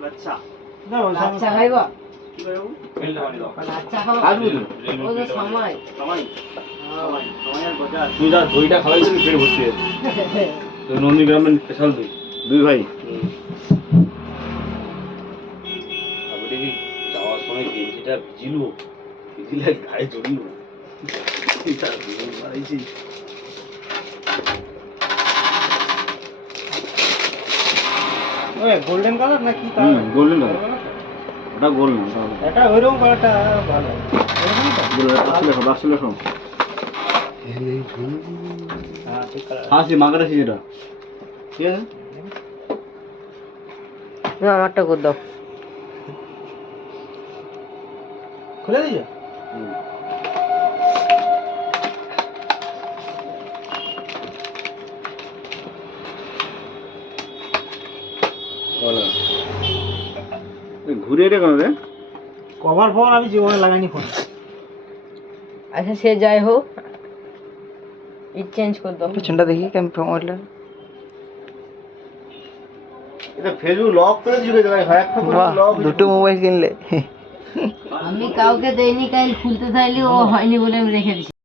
বাচ্চা না ওই আচ্ছা খাইবা কি করব ফেলতে পারি দাও আচ্ছা খাও আসবো তো ওই যে সময় সময় আর বাজার তুই যা দইটা খাওয়াই দিবি পেট ভর্তি হয়ে তো নন্দীগ্রামের স্পেশাল দই দুই ভাই আপনি কি যাওয়ার সময় গেঞ্জিটা ভিজিলবো ভিজিলে গায়ে জড়িল মারাইছি ওই গোল্ডেন কালার নাকি তা গোল্ডেন কালার ওটা গোল না এটা ওইরকম কালারটা ভালো এরকমই তো আসলে দেখো হ্যাঁ ঠিক কালার হ্যাঁ সে মাগাটা সেটা ঠিক আছে তুমি আমারটা করে দাও খুলে দিছো ঘুরে রে কেন রে কভার ফোন আমি জীবনে লাগাইনি ফোন আচ্ছা সে যাই হোক চেঞ্জ করে দাও পিছনটা দেখি কেমন মোবাইলটা এটা ফেসবুক লক করে দিছো ভাই হয় একটা বাহ লক দুটো মোবাইল কিনলে আমি কাউকে দেইনি কাল খুলতে চাইলে ও হয়নি বলে আমি রেখে দিছি